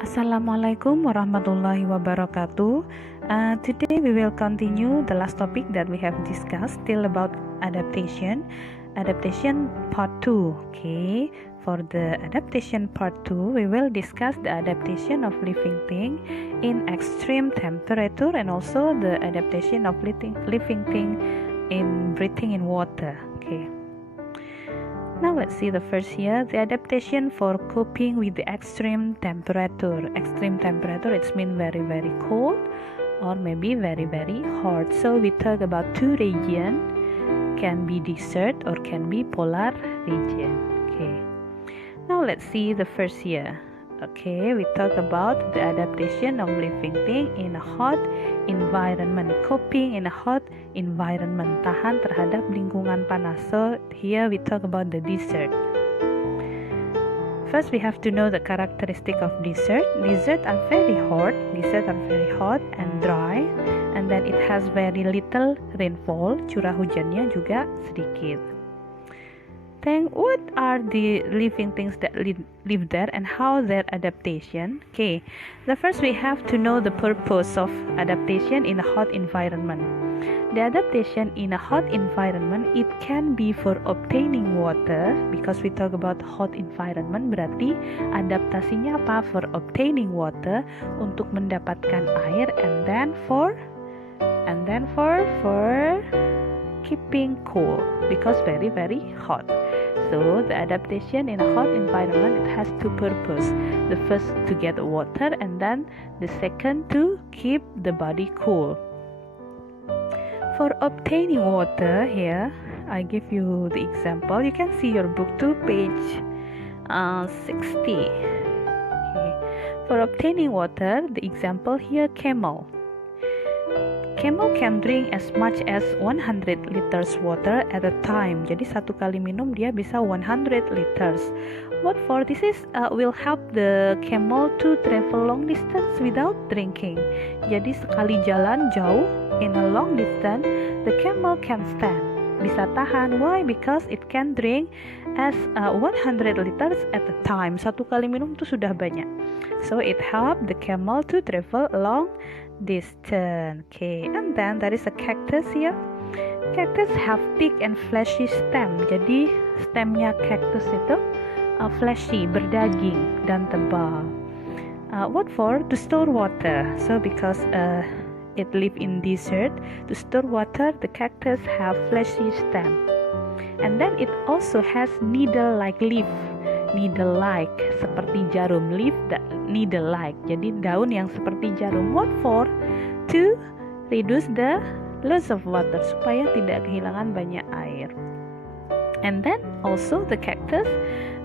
Assalamualaikum warahmatullahi wabarakatuh. Today we will continue the last topic that we have discussed, still about adaptation. Adaptation part 2. Okay, for the adaptation part 2, we will discuss the adaptation of living thing in extreme temperature and also the adaptation of living thing in breathing in water. Okay. Now let's see the first here, the adaptation for coping with the extreme temperature. Extreme temperature, it's mean very cold or maybe very hot. So we talk about two regions, can be desert or can be polar region. Okay. Now let's see the first here. Okay, we talk about the adaptation of living thing in a hot environment, coping in a hot environment, tahan terhadap lingkungan panas. So here we talk about the desert. First we have to know the characteristic of desert. Desert are very hot and dry, and then it has very little rainfall, curah hujannya juga sedikit. Then what are the living things that live there and how their adaptation? Okay, the first we have to know the purpose of adaptation in a hot environment. The adaptation in a hot environment, it can be for obtaining water, because we talk about hot environment, berarti adaptasinya apa? For obtaining water, untuk mendapatkan air, and then for keeping cool, because very hot. So the adaptation in a hot environment, it has two purposes. The first to get water, and then the second to keep the body cool. For obtaining water, here I give you the example. You can see your book 2 page 60. Okay. For obtaining water, the example here, camel. Camel can drink as much as 100 liters water at a time. Jadi satu kali minum dia bisa 100 liters. What for? This is will help the camel to travel long distance without drinking. Jadi sekali jalan jauh in a long distance, the camel can stand. Bisa tahan. Why? Because it can drink as 100 liters at a time. Satu kali minum itu sudah banyak. So it help the camel to travel long distance. Okay, and then there is a cactus here. Cactus have thick and fleshy stem. Jadi stemnya cactus itu fleshy, berdaging dan tebal. What for? To store water. So because it live in desert, to store water, the cactus have fleshy stem. And then it also has needle-like leaf. Needle-like, seperti jarum, leaf needle-like, jadi daun yang seperti jarum. What for? To reduce the loss of water, supaya tidak kehilangan banyak air. And then also the cactus,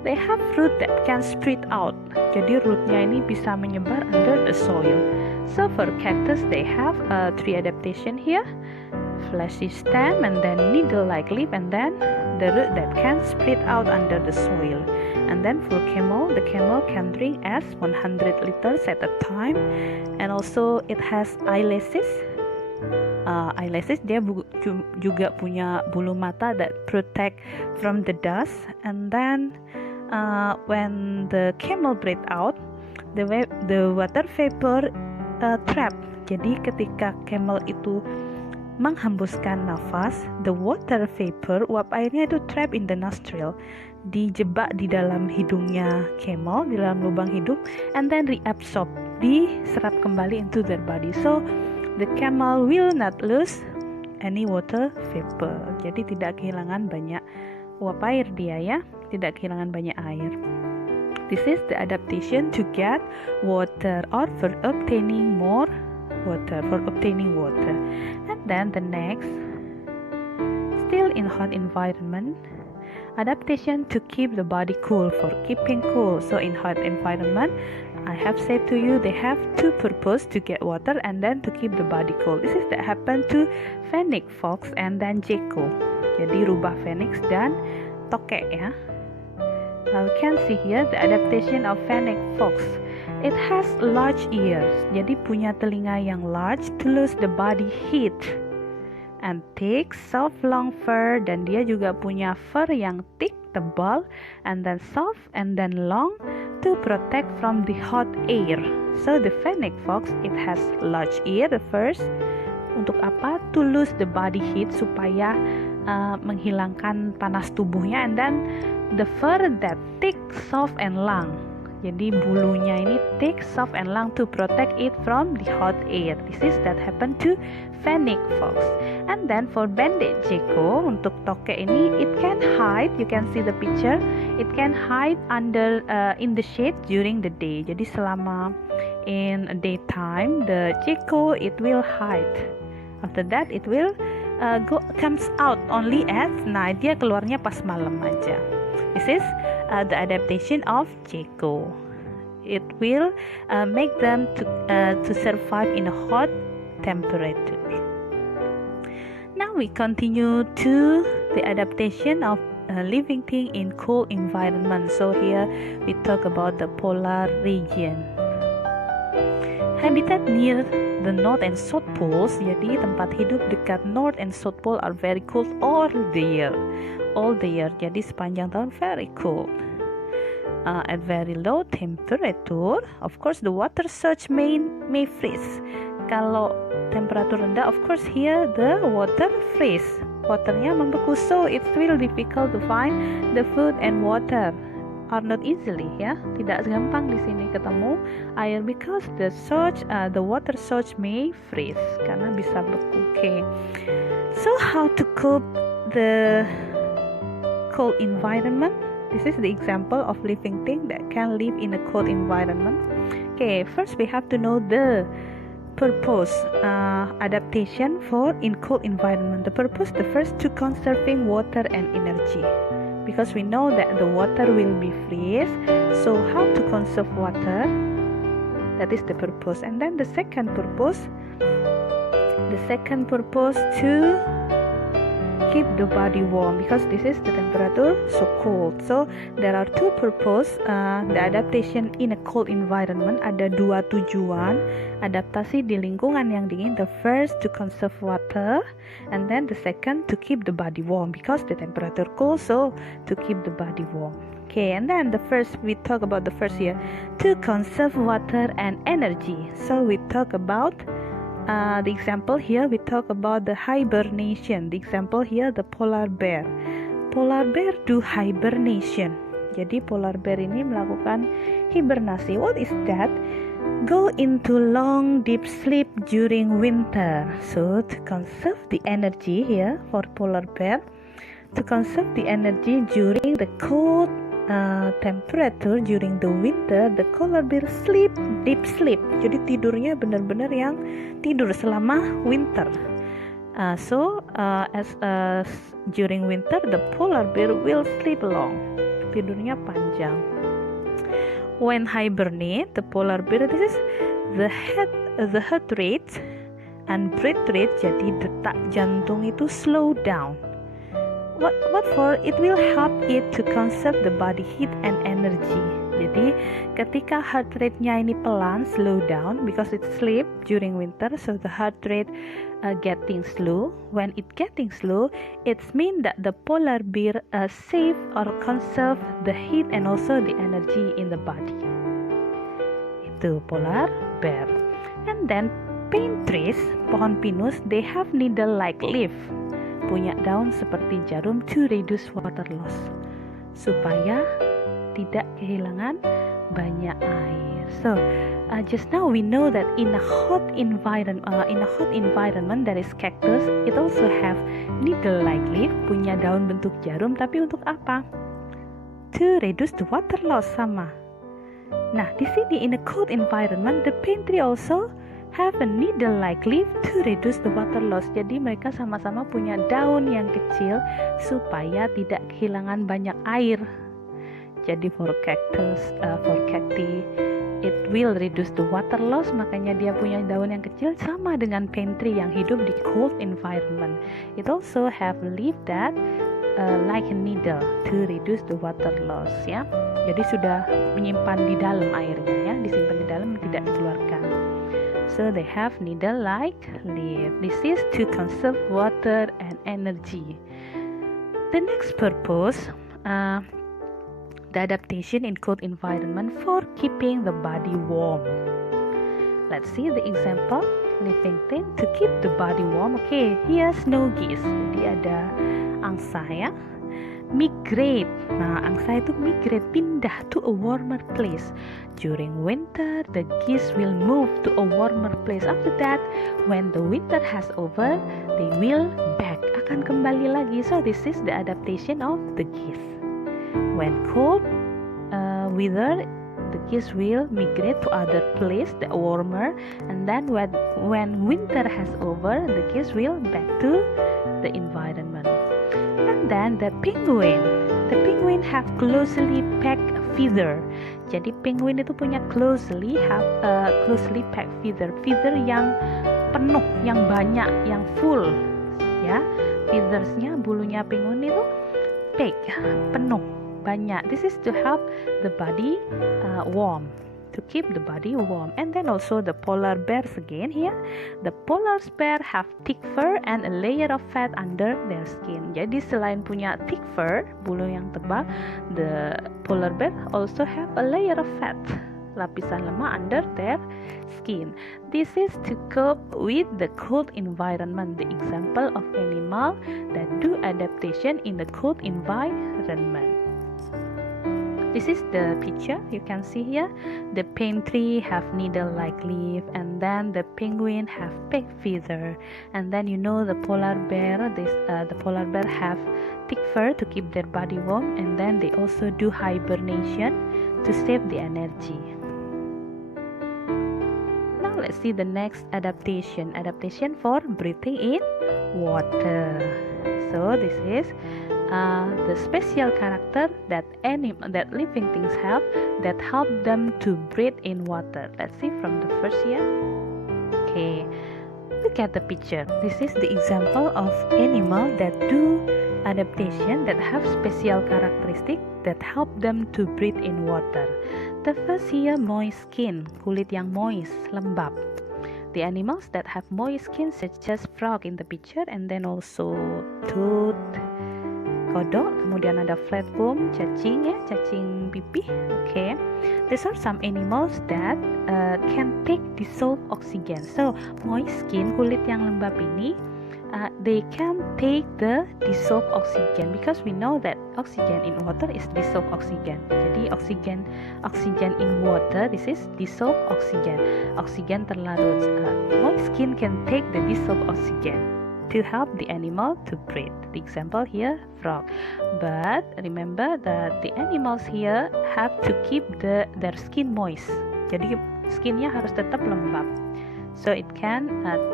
they have root that can spread out, jadi rootnya ini bisa menyebar under the soil. So for cactus, they have three adaptation here: fleshy stem, and then needle-like leaf, and then the root that can spread out under the soil. And then for camel, the camel can drink as 100 liters at a time, and also it has eyelashes. Eyelashes, dia juga punya bulu mata that protect from the dust. And then when the camel breathe out, the water vapor trap. Jadi ketika camel itu menghembuskan nafas, the water vapor, uap airnya itu trap in the nostril, dijebak di dalam hidungnya camel, di dalam lubang hidung, and then reabsorb, diserap kembali into their body. So the camel will not lose any water vapor. Jadi tidak kehilangan banyak uap air dia ya, tidak kehilangan banyak air. This is the adaptation to get water or for obtaining more water, for obtaining water. And then the next, still in hot environment, adaptation to keep the body cool, for keeping cool. So in hot environment, I have said to you, they have two purpose: to get water and then to keep the body cool. This is that happen to fennec fox and then gecko. Jadi rubah phoenix dan tokek ya. Now you can see here the adaptation of fennec fox. It has large ears, jadi punya telinga yang large to lose the body heat. And thick, soft, long fur, dan dia juga punya fur yang thick, tebal, and then soft, and then long, to protect from the hot air. So the fennec fox, it has large ear. The first, untuk apa? To lose the body heat, supaya menghilangkan panas tubuhnya. And then the fur that thick, soft, and long. Jadi bulunya ini thick, soft, and long to protect it from the hot air. This is that happen to fennec fox. And then for banded gecko, untuk tokek ini, it can hide. You can see the picture. It can hide under in the shade during the day. Jadi selama in daytime, the gecko it will hide. After that, it will comes out only at night. Dia keluarnya pas malam aja. This is the adaptation of gecko. It will make them to survive in a hot temperature. Now we continue to the adaptation of living thing in cold environment. So here we talk about the polar region. Habitat near the North and South Poles. Jadi tempat hidup dekat North and South Pole are very cold all the year. All the year. Jadi sepanjang tahun very cold. At very low temperature, of course the water surge may freeze. Kalau temperatur rendah, of course here the water freeze. Waternya membeku, so it's really difficult to find the food and water are not easily, ya. Tidak gampang di sini ketemu air because the water surge may freeze karena bisa beku. Okay. So how to cope the cold environment? This is the example of living thing that can live in a cold environment. Okay, first we have to know the purpose adaptation for in cold environment. The purpose, the first, to conserving water and energy, because we know that the water will be freeze. So how to conserve water? That is the purpose. And then the second purpose to keep the body warm, because this is the temperature so cold. So there are two purpose the adaptation in a cold environment. Ada dua tujuan adaptasi di lingkungan yang dingin. The first, to conserve water, and then the second, to keep the body warm, because the temperature cold, so to keep the body warm. Okay, and then the first, we talk about the first here, to conserve water and energy. So we talk about the example here, we talk about the hibernation. The example here, the polar bear. Polar bear do hibernation. Jadi polar bear ini melakukan hibernasi. What is that? Go into long deep sleep during winter. So to conserve the energy here for polar bear, to conserve the energy during the cold temperature during the winter, the polar bear sleep deep sleep. Jadi tidurnya benar-benar yang tidur selama winter. So during winter, the polar bear will sleep long. Tidurnya panjang. When hibernate, the polar bear, this is the heart rate and breath rate. Jadi detak jantung itu slow down. What for? It will help it to conserve the body heat and energy. Jadi ketika heart rate-nya ini pelan, slow down, because it sleep during winter, so the heart rate getting slow. When it getting slow, it means that the polar bear save or conserve the heat and also the energy in the body. Itu polar bear. And then pine trees, pohon pinus, they have needle-like leaf. Punya daun seperti jarum to reduce water loss, supaya tidak kehilangan banyak air. So just now we know that in a hot environment there is cactus. It also have needle-like leaf, punya daun bentuk jarum. Tapi untuk apa? To reduce the water loss, sama. Nah, di sini in a cold environment, the pine tree also have a needle-like leaf to reduce the water loss. Jadi mereka sama-sama punya daun yang kecil supaya tidak kehilangan banyak air. Jadi for cacti, it will reduce the water loss. Makanya dia punya daun yang kecil, sama dengan pine tree yang hidup di cold environment. It also have leaf that like a needle to reduce the water loss, ya. Jadi sudah menyimpan di dalam airnya, ya, disimpan di dalam, tidak dikeluarkan. So they have needle-like leaf. This is to conserve water and energy. The next purpose, the adaptation in cold environment for keeping the body warm. Let's see the example. Living thing to keep the body warm. Okay, here snow geese. Jadi ada angsa ya. Migrate. Nah, angsa itu migrate, pindah to a warmer place. During winter, the geese will move to a warmer place. After that, when the winter has over, they will back. Akan kembali lagi. So this is the adaptation of the geese. When cold weather, the geese will migrate to other place that warmer, and then when winter has over, the geese will back to the environment. And then the penguin have closely packed feather. Jadi penguin itu punya closely packed feather yang penuh, yang banyak, yang full ya. Feathersnya, bulunya penguin itu penuh, banyak. This is to help the body warm, to keep the body warm. And then also the polar bears again here. The polar bear have thick fur and a layer of fat under their skin. Jadi selain punya thick fur, bulu yang tebal, the polar bear also have a layer of fat, lapisan lemak under their skin. This is to cope with the cold environment. The example of animal that do adaptation in the cold environment. This is the picture you can see here. The pine tree have needle-like leaf, and then the penguin have peg feather, and then you know the polar bear. The polar bear have thick fur to keep their body warm, and then they also do hibernation to save the energy. Now let's see the next adaptation. Adaptation for breathing in water. So this is the special character that living things have that help them to breathe in water. Let's see from the first here. Okay, look at the picture. This is the example of animal that do adaptation that have special characteristic that help them to breathe in water. The first here, moist skin, kulit yang moist, lembab. The animals that have moist skin such as frog in the picture, and then also toad, kodok, kemudian ada flatworm, cacing ya, cacing pipih. Okay, these are some animals that can take dissolved oxygen. So moist skin, kulit yang lembab ini, they can take the dissolved oxygen, because we know that oxygen in water is dissolved oxygen. Jadi oxygen in water, this is dissolved oxygen. Oxygen terlarut. Moist skin can take the dissolved oxygen to help the animal to breathe. The example here, frog. But remember that the animals here have to keep their skin moist. Jadi skinnya harus tetap lembab, so it can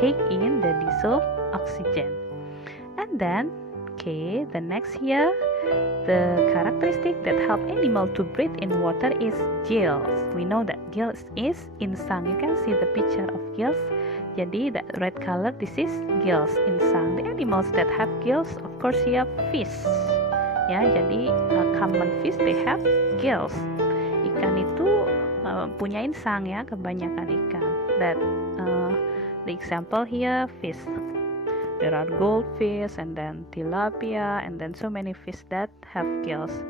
take in the dissolved oxygen. And then, okay, the next here, the characteristic that help animal to breathe in water is gills. We know that gills is insang. You can see the picture of gills. Jadi that red color, this is gills, insang. The animals that have gills, of course here fish. Ya, jadi common fish they have gills. Ikan itu punya insang ya, kebanyakan ikan. That the example here, fish. There are goldfish, and then tilapia, and then so many fish that have gills.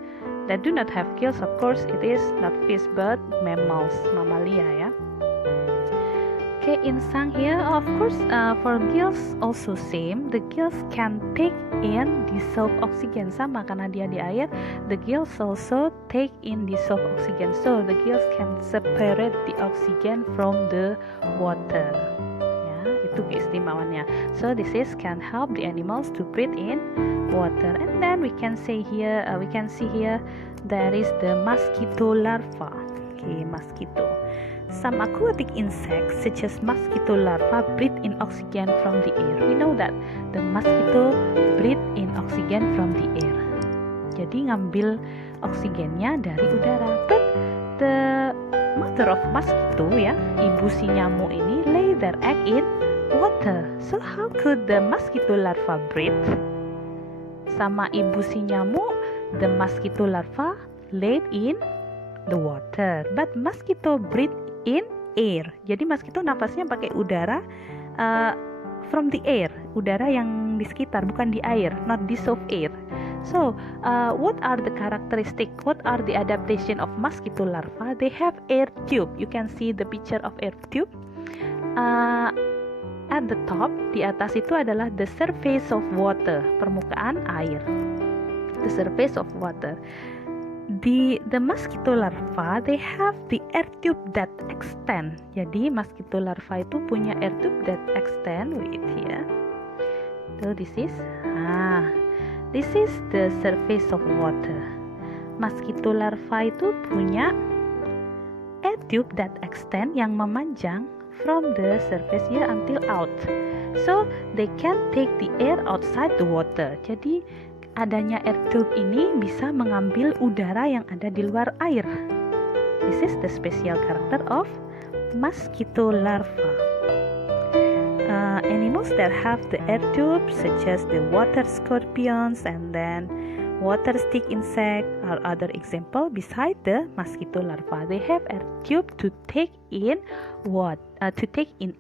That do not have gills, of course, it is not fish but mammals, mamalia ya. Okay, insang here, of course, for gills also same. The gills can take in dissolved oxygen, sama karena dia di air. The gills also take in dissolved oxygen, so the gills can separate the oxygen from the water. Itu keistimewaannya. So this is can help the animals to breathe in water. And then we can see here there is the mosquito larva. Okay, mosquito. Some aquatic insects such as mosquito larva breathe in oxygen from the air. We know that the mosquito breathe in oxygen from the air. Jadi ngambil oksigennya dari udara. But the mother of mosquito ya, ibu si nyamuk ini lay their egg in water. So how could the mosquito larva breathe? Sama ibu si nyamuk, the mosquito larva laid in the water, but mosquito breathe in air. Jadi mosquito nafasnya pakai udara from the air, udara yang di sekitar, bukan di air, not dissolved air. So, what are the characteristic? What are the adaptation of mosquito larva? They have air tube. You can see the picture of air tube. At the top, di atas itu adalah the surface of water, permukaan air. The surface of water. The mosquito larva, they have the air tube that extend. Jadi mosquito larva itu punya air tube that extend. Wait here. So this is the surface of water. Mosquito larva itu punya air tube that extend yang memanjang from the surface here until out. So they can take the air outside the water. Jadi adanya air tube ini bisa mengambil udara yang ada di luar air. This is the special character of mosquito larva. Animals that have the air tube, such as the water scorpions and then water stick insect, are other example beside the mosquito larva. They have air tube to take in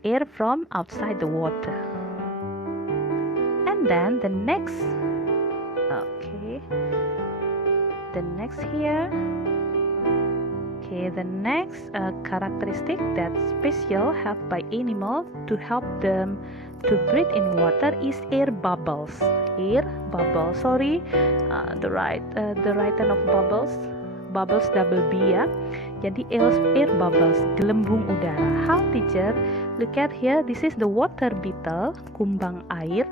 air from outside the water. And then the next characteristic that special have by animal to help them to breathe in water is air bubbles. The written of bubbles double B ya. Jadi air bubbles, gelembung udara. How, teacher? Look at here. This is the water beetle, kumbang air.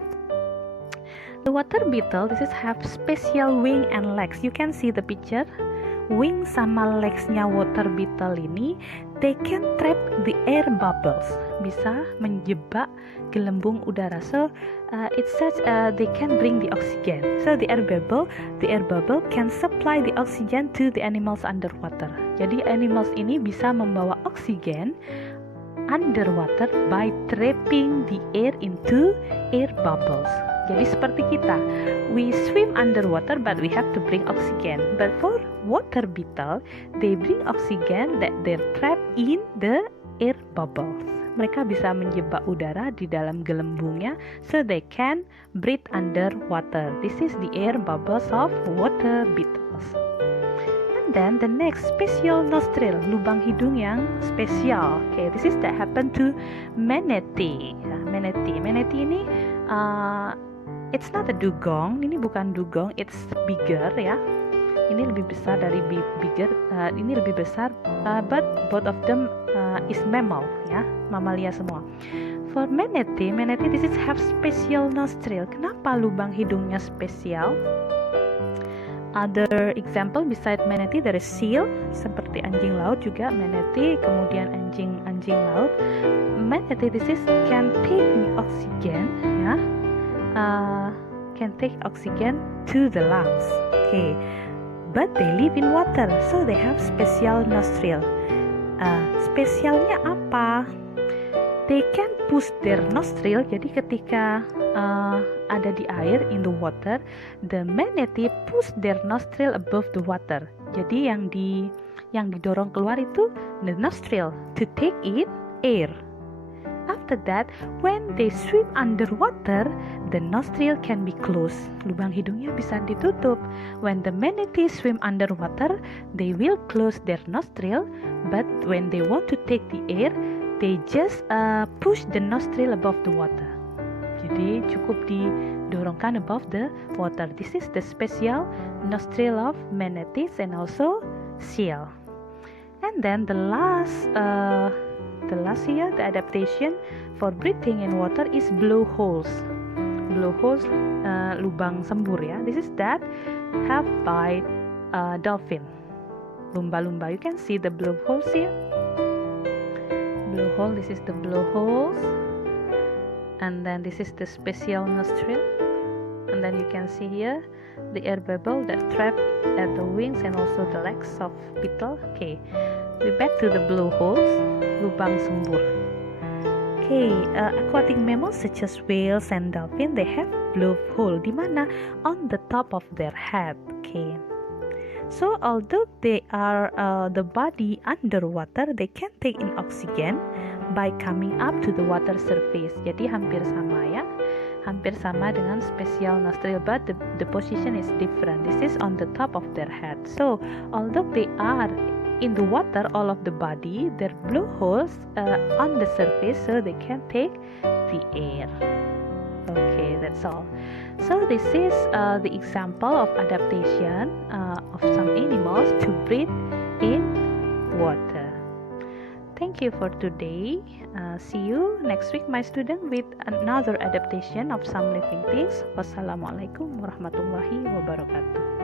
The water beetle, this is have special wing and legs. You can see the picture. Wing sama legsnya water beetle ini, they can trap the air bubbles. Bisa menjebak gelembung udara. So it says they can bring the oxygen. So the air bubble can supply the oxygen to the animals underwater. Jadi animals ini bisa membawa oksigen underwater by trapping the air into air bubbles. Jadi seperti kita, we swim underwater but we have to bring oxygen. But for water beetle, they bring oxygen that they're trapped in the air bubbles. Mereka bisa menjebak udara di dalam gelembungnya, so they can breathe underwater. This is the air bubbles of water beetles. And then the next, special nostril, lubang hidung yang spesial. Okay, this is that happen to manatee. Manatee ini it's not a dugong. Ini bukan dugong, it's bigger ya. Ini lebih besar dari bigger. Ini lebih besar, but both of them is mammal ya, mamalia semua. For manatee this is have special nostril. Kenapa lubang hidungnya spesial? Other example beside manatee there is seal, seperti anjing laut juga manatee, kemudian anjing laut. Manatee this is can take oxygen ya. Can take oxygen to the lungs. Okay, but they live in water, so they have special nostril. Spesialnya apa? They can push their nostril. Jadi ketika ada di air in the water, the manatee push their nostril above the water. Jadi yang didorong keluar itu the nostril to take in air. After that, when they swim underwater, the nostril can be closed. Lubang hidungnya bisa ditutup. When the manatee swim underwater, they will close their nostril. But when they want to take the air, they just push the nostril above the water. Jadi cukup didorongkan above the water. This is the special nostril of manatees and also seal. And then the last here, the adaptation for breathing in water is blowholes. Blowholes, lubang sembur ya. This is that have by dolphin. Lumba-lumba. You can see the blowholes here. Blowhole. This is the blowholes. And then this is the special nostril. And then you can see here the air bubble that trapped at the wings and also the legs of beetle. Okay, we back to the blowholes. Lubang sembur. Okay, aquatic mammals such as whales and dolphin, they have blowhole. Di mana? On the top of their head. Okay. So although they are the body underwater, they can take in oxygen by coming up to the water surface. Jadi hampir sama ya. hampir sama dengan special nostril, but the position is different. This is on the top of their head. So although they are in the water, all of the body, their blowholes on the surface, so they can take the air. Okay, that's all. So this is the example of adaptation of some animals to breathe in water. Thank you for today. See you next week, my student, with another adaptation of some living things. Wassalamualaikum warahmatullahi wabarakatuh.